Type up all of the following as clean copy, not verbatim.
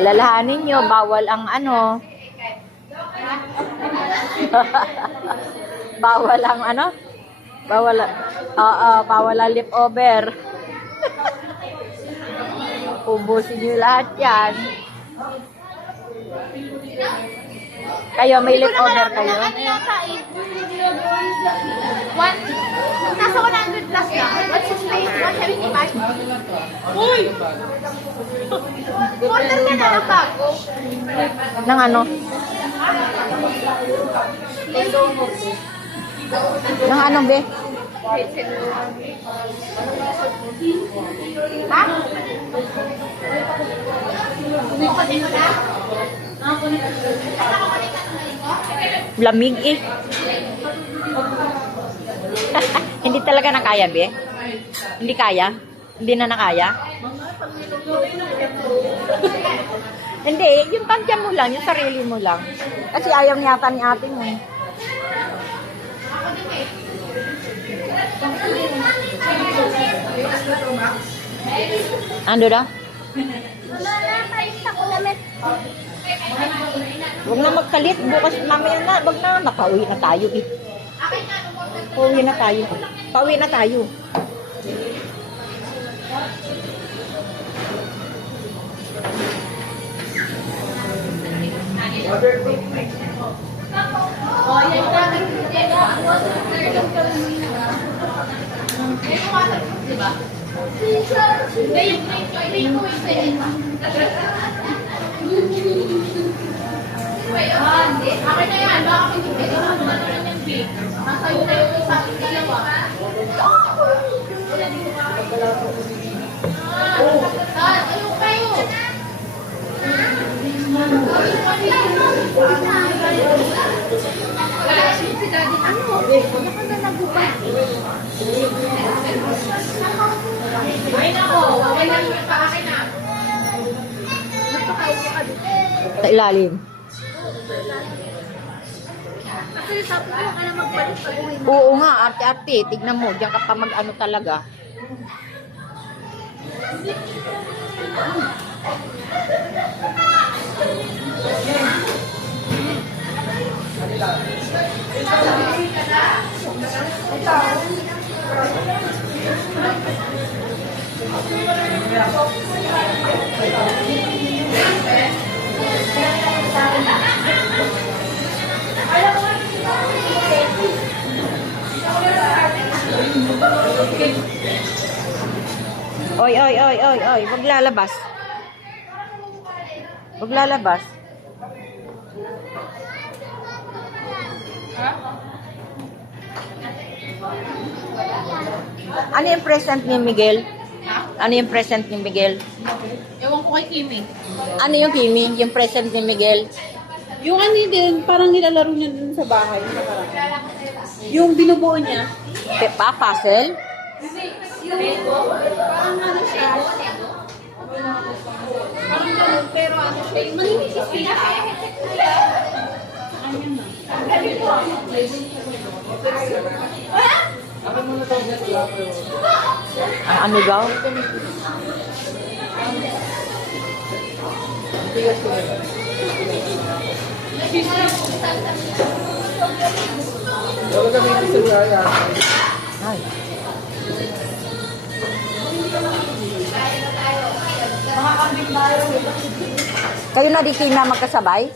Alalahanin nyo, bawal ang ano. Bawal ang ano? Bawal ang lip over. Ubusin nyo lahat yan. Kayo, may lip over kayo? Ano yata eh? Nasa 100 plus na. 175. Uy! Order ka na ng bago. Nang ano? Nang ano, be? Ha? Kunin mo na? Lamig eh. Hindi talaga nakaya, be? Hindi kaya? Hindi na nakaya? Hindi, yung tansya mo lang, yung sarili mo lang. Kasi ayaw niyata ni ate mo. Ano daw? Wala na, tayo sa kulamit. Huwag na magkalit. Bukas mamaya na. Wag na. Napauwi na tayo eh. Pauwi na tayo. Pauwi na tayo. Akin na yan, baka pinipit ko na naman yung big. Masayo na yung isa, dalawa. Ayaw kayo. Si daddy, ano? Wala ka na nagubad. Ay nako, wala yung pa akin na. Sa ilalim. Kasi sabi ko, wala ka na magpalit pag uwi na. Oo nga, arte-arte. Tignan mo. Diyan ka pa mag-ano talaga. Oy, oy, oy, oy, oy. Huwag lalabas. Huwag lalabas. Ano yung present ni Miguel? Ano yung present ni Miguel? Ewan ko kay Kimi. Ano yung Kimi? Yung present ni Miguel? Yung ano din, parang nilalaro niya dun sa bahay. Yung binubuo niya. Puzzle? Parang ano siya. Parang ganun, pero ano siya. Yung maninisis siya. Ano daw? Ay. Kayo na di kayo na magkasabay?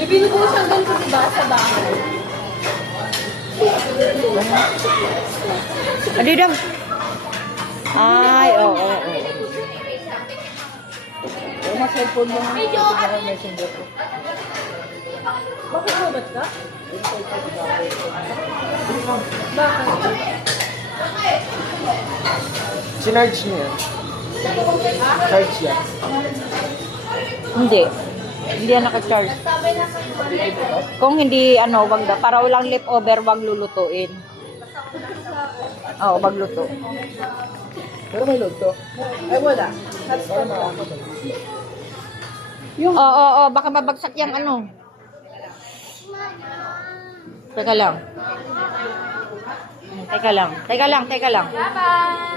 May binubuo siyang ganito, diba, sa bahay. Adi daw. Ay, oo, oo, oo. Yung mga cellphone mo nga. Messenger ko. Bakit mabat ka? Bakit? Sinarge niya. Charge yan. Hindi. Hindi yan naka-charge. Kung hindi, ano, wag da. Para walang leftover, wag lulutuin. Oo, wag luto. Pero may load to. Ay, wala. Hotspot lang. Yung Oo, baka mabagsak yung ano. Teka lang. Teka lang. Bye-bye!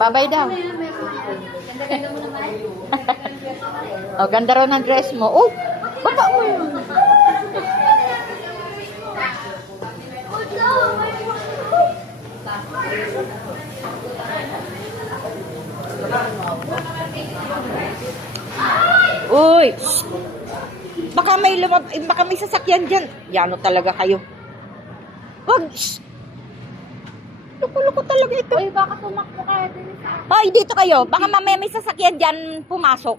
Babay daw. Ganda-ganda mo naman. Oh, ganda raw ng dress mo. Oh, baba mo. Uy! Baka may sasakyan dyan. Yano talaga kayo. Wag! Loko-loko talaga ito. Uy, baka tumakbo kaya din sa Hoy, dito kayo. Baka mamaya may sasakyan dyan pumasok.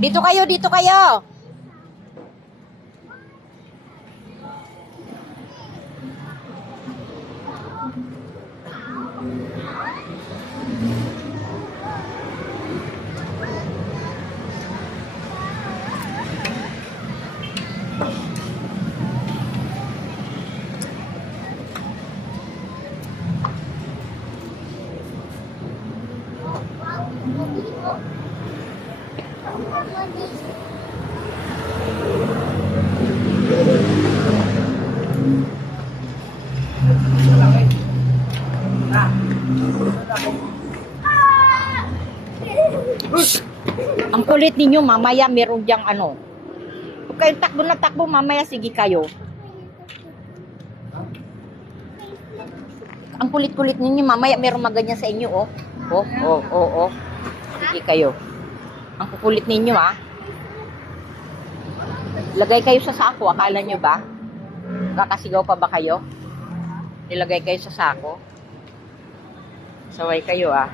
Dito kayo. Ang kulit ninyo, mamaya meron diyang ano. Huwag kayong takbo na takbo, mamaya sige kayo. Ang kulit-kulit ninyo, mamaya meron maganyan sa inyo, oh. Oh. Sige kayo. Ang kukulit ninyo, ah. Lagay kayo sa sako, akala nyo ba? Kakasigaw pa ba kayo? Nilagay kayo sa sako? Saway kayo, ah.